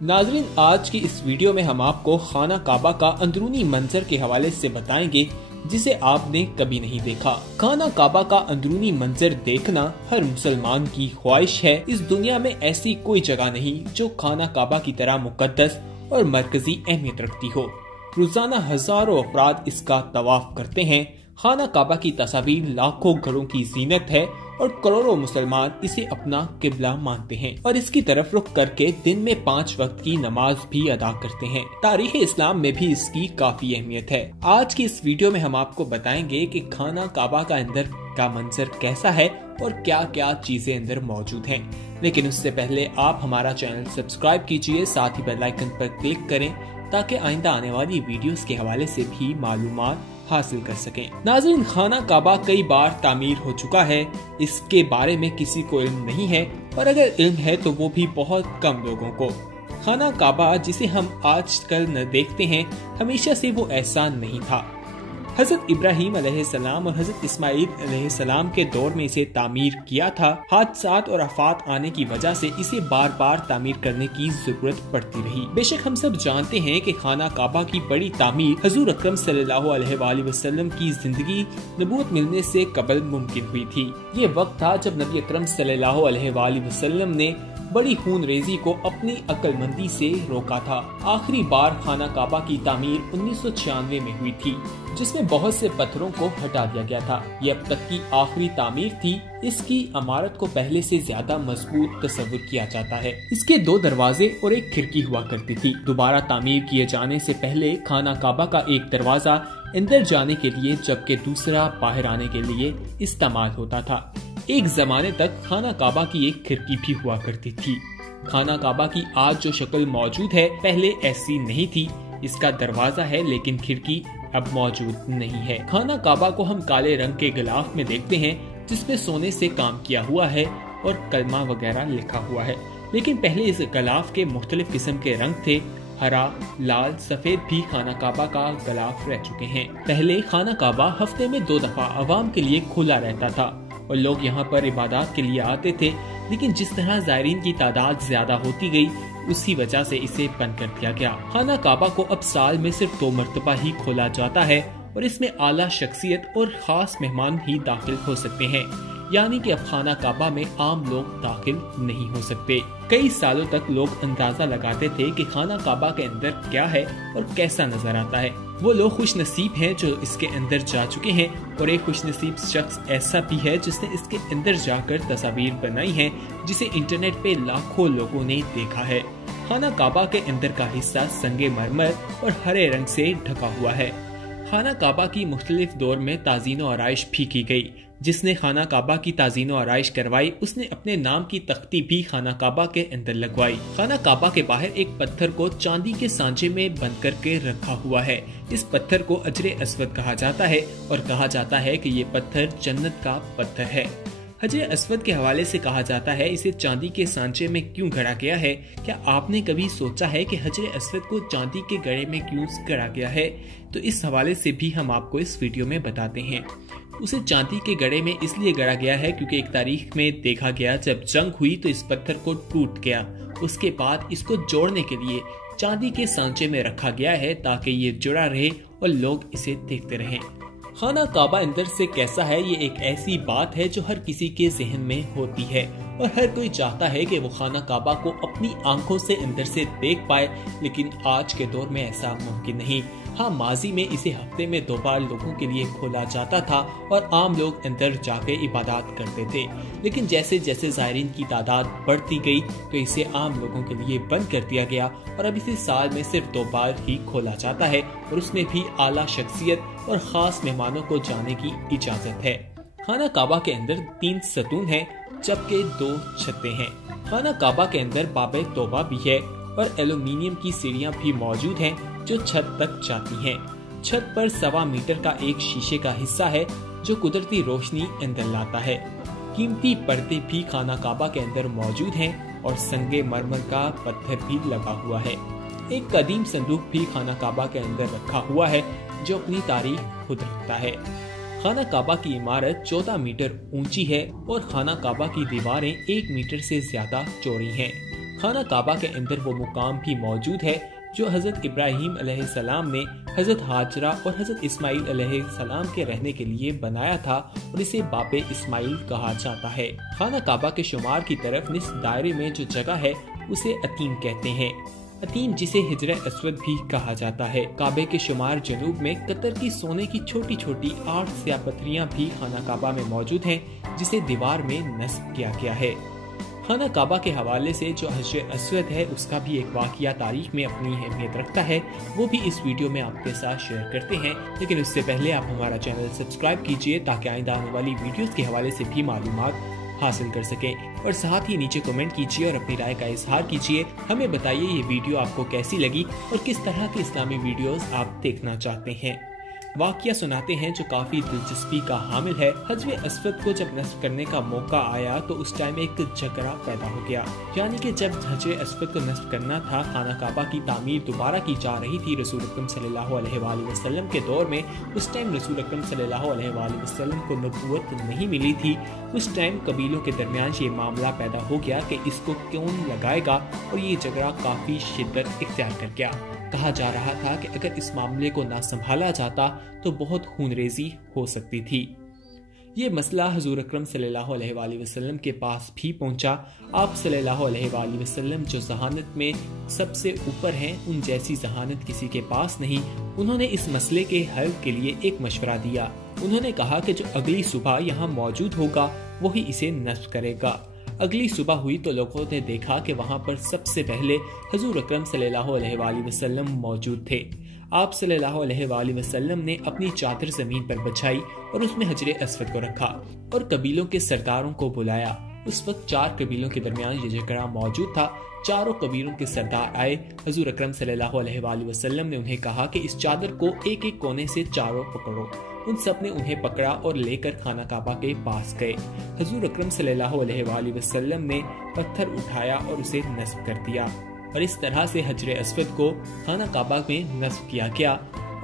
नाजरीन, आज की इस वीडियो में हम आपको खाना काबा का अंदरूनी मंजर के हवाले से बताएंगे जिसे आपने कभी नहीं देखा। खाना काबा का अंदरूनी मंजर देखना हर मुसलमान की ख्वाहिश है। इस दुनिया में ऐसी कोई जगह नहीं जो खाना काबा की तरह मुकद्दस और मरकजी अहमियत रखती हो। रोजाना हजारों अफराद इसका तवाफ करते हैं। खाना काबा की तस्वीर लाखों घरों की जीनत है और करोड़ों मुसलमान इसे अपना किबला मानते हैं और इसकी तरफ रुख करके दिन में 5 वक्त की नमाज भी अदा करते हैं। तारीख इस्लाम में भी इसकी काफी अहमियत है। आज की इस वीडियो में हम आपको बताएंगे कि खाना काबा का अंदर का मंजर कैसा है और क्या क्या चीजें अंदर मौजूद हैं। लेकिन उससे पहले आप हमारा चैनल सब्सक्राइब कीजिए, साथ ही बेल आइकन पर क्लिक करें ताकि आइंदा आने वाली वीडियोस के हवाले से भी मालूमात हासिल कर सकें। नाज़रीन, खाना काबा कई बार तामीर हो चुका है। इसके बारे में किसी को इल्म नहीं है और अगर इल्म है तो वो भी बहुत कम लोगों को। खाना काबा जिसे हम आजकल न देखते हैं, हमेशा से वो ऐसा नहीं था। हजरत इब्राहिम अलैहिस्सलाम और हजरत इस्माइल अलैहिस्सलाम के दौर में इसे तामीर किया था। हादसात और आफात आने की वजह से इसे बार बार तामीर करने की जरूरत पड़ती रही। बेशक हम सब जानते हैं कि खाना काबा की बड़ी तामीर हजूर अकरम सल्लल्लाहु अलैहि वसल्लम की जिंदगी नबूवत मिलने से कबल मुमकिन हुई थी। ये वक्त था जब नबी अकरम सल्लल्लाहु अलैहि वसल्लम ने बड़ी खून रेजी को अपनी अक्लमंदी से रोका था। आखिरी बार खाना काबा की तामीर 1996 में हुई थी, जिसमें बहुत से पत्थरों को हटा दिया गया था। ये अब तक की आखिरी तामीर थी। इसकी इमारत को पहले से ज्यादा मजबूत तस्वुर किया जाता है। इसके 2 दरवाजे और एक खिड़की हुआ करती थी। दोबारा तामीर किए जाने से पहले खाना काबा का एक दरवाजा अंदर जाने के लिए जबकि दूसरा बाहर आने के लिए इस्तेमाल होता था। एक जमाने तक खाना काबा की एक खिड़की भी हुआ करती थी। खाना काबा की आज जो शक्ल मौजूद है पहले ऐसी नहीं थी। इसका दरवाजा है लेकिन खिड़की अब मौजूद नहीं है। खाना काबा को हम काले रंग के गिलाफ में देखते हैं जिसमें सोने से काम किया हुआ है और कलमा वगैरह लिखा हुआ है। लेकिन पहले इस गिलाफ के मुख्तलिफ किस्म के रंग थे। हरा, लाल, सफेद भी खाना काबा का गिलाफ रह चुके हैं। पहले खाना काबा हफ्ते में 2 दफा आवाम के लिए खुला रहता था और लोग यहाँ पर इबादत के लिए आते थे। लेकिन जिस तरह ज़ायरीन की तादाद ज्यादा होती गई, उसी वजह से इसे बंद कर दिया गया। खाना काबा को अब साल में सिर्फ 2 मरतबा ही खोला जाता है और इसमें आला शख्सियत और खास मेहमान ही दाखिल हो सकते हैं। यानी कि अब खाना काबा में आम लोग दाखिल नहीं हो सकते। कई सालों तक लोग अंदाजा लगाते थे कि खाना काबा के अंदर क्या है और कैसा नजर आता है। वो लोग खुश नसीब हैं जो इसके अंदर जा चुके हैं और एक खुश नसीब शख्स ऐसा भी है जिसने इसके अंदर जाकर तस्वीर बनाई है जिसे इंटरनेट पे लाखों लोगों ने देखा है। खाना काबा के अंदर का हिस्सा संगे मरमर और हरे रंग से ढका हुआ है। खाना काबा की मुख्तलिफ दौर में ताज़ीन और आराइश भी की गई। जिसने खाना काबा की ताज़ीन और आराइश करवाई उसने अपने नाम की तख्ती भी खाना काबा के अंदर लगवाई। खाना काबा के बाहर एक पत्थर को चांदी के सांचे में बंद करके रखा हुआ है। इस पत्थर को अजरे अस्वद कहा जाता है और कहा जाता है कि ये पत्थर जन्नत का पत्थर है। हजरे अस्वद के हवाले से कहा जाता है इसे चांदी के सांचे में क्यों गढ़ा गया है। क्या आपने कभी सोचा है कि हजरे अस्वद को चांदी के गढ़े में क्यों गढ़ा गया है? तो इस हवाले से भी हम आपको इस वीडियो में बताते हैं। उसे चांदी के गढ़े में इसलिए गढ़ा गया है क्योंकि एक तारीख में देखा गया जब जंग हुई तो इस पत्थर को टूट गया। उसके बाद इसको जोड़ने के लिए चांदी के सांचे में रखा गया है ताकि ये जुड़ा रहे और लोग इसे देखते रहें। खाना काबा अंदर से कैसा है, ये एक ऐसी बात है जो हर किसी के जहन में होती है और हर कोई चाहता है कि वो खाना काबा को अपनी आंखों से अंदर से देख पाए। लेकिन आज के दौर में ऐसा मुमकिन नहीं। हाँ, माजी में इसे हफ्ते में 2 बार लोगों के लिए खोला जाता था और आम लोग अंदर जाके इबादत करते थे। लेकिन जैसे जैसे ज़ायरीन की तादाद बढ़ती गई तो इसे आम लोगों के लिए बंद कर दिया गया और अब इसे साल में सिर्फ 2 बार ही खोला जाता है और उसमें भी आला शख्सियत और खास मेहमानों को जाने की इजाजत है। खाना काबा के अंदर 3 सतून हैं जबकि 2 छतें हैं। खाना काबा के अंदर बाबे तौबा भी है और एल्यूमिनियम की सीढ़ियां भी मौजूद हैं जो छत तक जाती हैं। छत पर 1.25 मीटर का एक शीशे का हिस्सा है जो कुदरती रोशनी अंदर लाता है। कीमती पर्दे भी खाना काबा के अंदर मौजूद हैं और संगे मरमर का पत्थर भी लगा हुआ है। एक कदीम संदूक भी खाना काबा के अंदर रखा हुआ है जो अपनी तारीख खुद रखता है। खाना काबा की इमारत 14 मीटर ऊंची है और खाना काबा की दीवारें 1 मीटर से ज्यादा चौड़ी हैं। खाना काबा के अंदर वो मुकाम भी मौजूद है जो हजरत इब्राहिम अलैहिस्सलाम ने हजरत हाजरा और हजरत इस्माइल अलैहिस्सलाम के रहने के लिए बनाया था और इसे बाबे इस्माइल कहा जाता है। खाना काबा के शुमार की तरफ निस्फ दायरे में जो जगह है उसे अतीम कहते हैं। अतीम जिसे हिजर अस्वद भी कहा जाता है। काबे के शुमार जनूब में कतर की सोने की छोटी छोटी 8 स्याह पत्थरियां भी खाना काबा में मौजूद हैं, जिसे दीवार में नस्ब किया गया है। खाना काबा के हवाले से जो हिजर अस्वद है उसका भी एक वाक़या तारीख में अपनी अहमियत रखता है, वो भी इस वीडियो में आपके साथ शेयर करते हैं। लेकिन उससे पहले आप हमारा चैनल सब्सक्राइब कीजिए ताकि आइंदा आने वाली वीडियोस के हवाले से भी मालूमात हासिल कर सकें और साथ ही नीचे कमेंट कीजिए और अपनी राय का इजहार कीजिए। हमें बताइए ये वीडियो आपको कैसी लगी और किस तरह की इस्लामी वीडियोस आप देखना चाहते हैं। वाक़या सुनाते हैं जो काफी दिलचस्पी का हामिल है। हजर अस्वद को जब नस्ब करने का मौका आया तो उस टाइम एक झगड़ा पैदा हो गया, यानी कि जब हजर अस्वद को नस्ब करना था, खाना काबा की तामीर दोबारा की जा रही थी रसूल अकरम सल्लल्लाहु अलैहि वसल्लम के दौर में। उस टाइम रसूल अकरम सल्लल्लाहु अलैहि वसल्लम को नबूवत नहीं मिली थी। उस टाइम कबीलों के दरमियान ये मामला पैदा हो गया कि इसको कौन लगाएगा और ये झगड़ा काफी शिद्दत इख्तियार कर गया। कहा जा रहा था कि अगर इस मामले को ना संभाला जाता तो बहुत खूनरेजी हो सकती थी। ये मसला हुजूर अकरम सल्लल्लाहु अलैहि वसल्लम के पास भी पहुंचा। आप सल्लल्लाहु अलैहि वसल्लम जो जहानत में सबसे ऊपर हैं, उन जैसी जहानत किसी के पास नहीं। उन्होंने इस मसले के हल के लिए एक मशवरा दिया। उन्होंने कहा कि जो अगली सुबह यहाँ मौजूद होगा वही इसे नस्ब करेगा। अगली सुबह हुई तो लोगों ने देखा कि वहाँ पर सबसे पहले हुजूर अकरम सल्लल्लाहु अलैहि वसल्लम मौजूद थे। आप सल्लल्लाहु अलैहि वसल्लम ने अपनी चादर जमीन पर बिछाई और उसमें हजर अस्वद को रखा और कबीलों के सरदारों को बुलाया। उस वक्त 4 कबीलों के दरमियान ये झगड़ा मौजूद था। चारों कबीलों के सरदार आए। हुजूर अकरम सल्लल्लाहु अलैहि वसल्लम ने उन्हें कहा कि इस चादर को एक एक कोने से चारों पकड़ो। उन सब ने उन्हें पकड़ा और लेकर खाना काबा के पास गए। हुजूर अकरम सल्लल्लाहु अलैहि वसल्लम ने पत्थर उठाया और उसे नस्ब कर दिया और इस तरह से हजर अस्वद को खाना काबा में नस्ब किया गया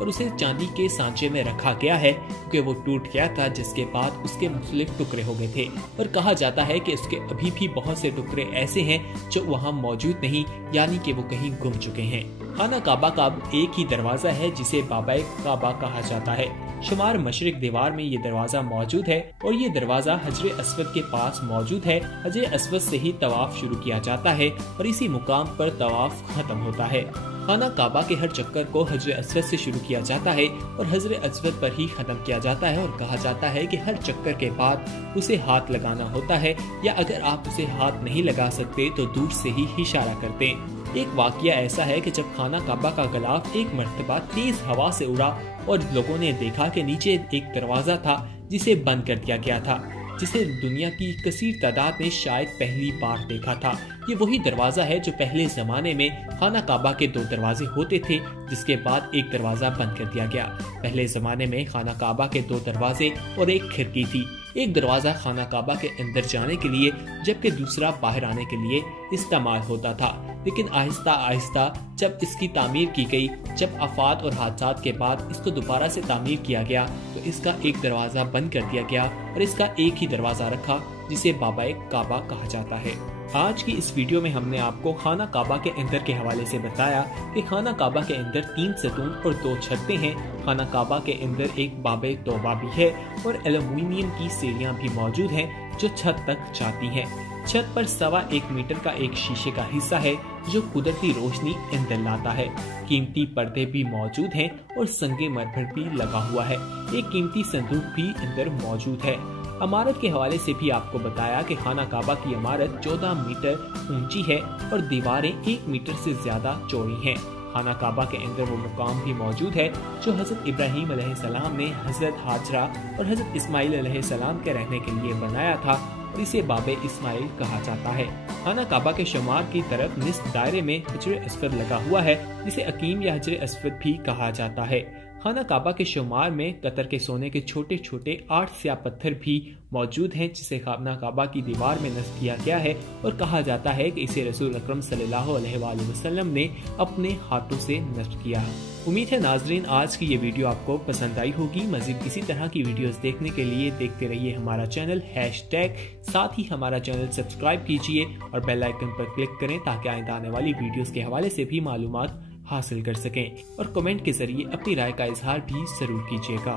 और उसे चांदी के सांचे में रखा गया है क्योंकि वो टूट गया था, जिसके बाद उसके मुख्तलिफ टुकड़े हो गए थे। और कहा जाता है कि उसके अभी भी बहुत से टुकड़े ऐसे हैं जो वहाँ मौजूद नहीं, यानी कि वो कहीं गुम चुके हैं। खाना काबा का अब एक ही दरवाजा है जिसे बाबाए काबा कहा जाता है। शुमार मशरिक दीवार में ये दरवाजा मौजूद है और ये दरवाजा हजर अस्वद के पास मौजूद है। हजर अस्वद से ही तवाफ शुरू किया जाता है और इसी मुकाम पर तवाफ खत्म होता है। खाना काबा के हर चक्कर को हजर अस्वद से शुरू किया जाता है और हजर अस्वद पर ही खत्म किया जाता है और कहा जाता है कि हर चक्कर के बाद उसे हाथ लगाना होता है, या अगर आप उसे हाथ नहीं लगा सकते तो दूर से ही इशारा करते। एक वाकया ऐसा है कि जब खाना काबा का गिलाफ एक मर्तबा तेज हवा से उड़ा और लोगों ने देखा कि नीचे एक दरवाजा था जिसे बंद कर दिया गया था, जिसे दुनिया की कसीर तादाद ने शायद पहली बार देखा था। ये वही दरवाजा है जो पहले जमाने में खाना काबा के 2 दरवाजे होते थे, जिसके बाद एक दरवाजा बंद कर दिया गया। पहले जमाने में खाना काबा के 2 दरवाजे और एक खिड़की थी। एक दरवाजा खाना काबा के अंदर जाने के लिए जबकि दूसरा बाहर आने के लिए इस्तेमाल होता था। लेकिन आहिस्ता आहिस्ता जब इसकी तामीर की गई, जब आफात और हादसात के बाद इसको दोबारा से तामीर किया गया तो इसका एक दरवाजा बंद कर दिया गया और इसका एक ही दरवाजा रखा जिसे बाबाए काबा कहा जाता है। आज की इस वीडियो में हमने आपको खाना काबा के अंदर के हवाले से बताया कि खाना काबा के अंदर 3 सतून और 2 छतें हैं। खाना काबा के अंदर एक बाबे तौबा भी है और एल्युमिनियम की सीढ़ियां भी मौजूद हैं जो छत तक जाती हैं। छत पर 1.25 मीटर का एक शीशे का हिस्सा है जो कुदरती रोशनी अंदर लाता है। कीमती पर्दे भी मौजूद हैं और संगे मरमर भी लगा हुआ है। एक कीमती संदूक भी अंदर मौजूद है। इमारत के हवाले से भी आपको बताया कि खाना काबा की इमारत 14 मीटर ऊंची है और दीवारें 1 मीटर से ज्यादा चौड़ी हैं। खाना काबा के अंदर वो मुकाम भी मौजूद है जो हजरत इब्राहिम अलैहिस्सलाम ने हजरत हाजरा और हजरत इस्माइल अलैहिस्सलाम के रहने के लिए बनाया था और इसे बाबे इस्माइल कहा जाता है। खाना काबा के शुमार की तरफ निस्फ दायरे में हजर अस्वद लगा हुआ है जिसे अकीम या हजर अस्वद भी कहा जाता है। خانہ کعبہ کے شمار میں قطر کے سونے کے چھوٹے چھوٹے 8 سیاہ پتھر بھی موجود ہیں جسے خانہ کعبہ کی دیوار میں نصب کیا گیا ہے اور کہا جاتا ہے کہ اسے رسول اکرم صلی اللہ علیہ وآلہ وسلم نے اپنے ہاتھوں سے نصب کیا ہے۔ امید ہے ناظرین آج کی یہ ویڈیو آپ کو پسند آئی ہوگی۔ مزید اسی طرح کی ویڈیوز دیکھنے کے لیے دیکھتے رہیے ہمارا چینل #، ساتھ ہی ہمارا چینل سبسکرائب کیجئے اور بیل آئیکن پر کلک کریں تاکہ آئندہ آنے والی ویڈیوز کے حوالے سے بھی معلومات حاصل کر سکیں، اور کمنٹ کے ذریعے اپنی رائے کا اظہار بھی ضرور کیجیے گا۔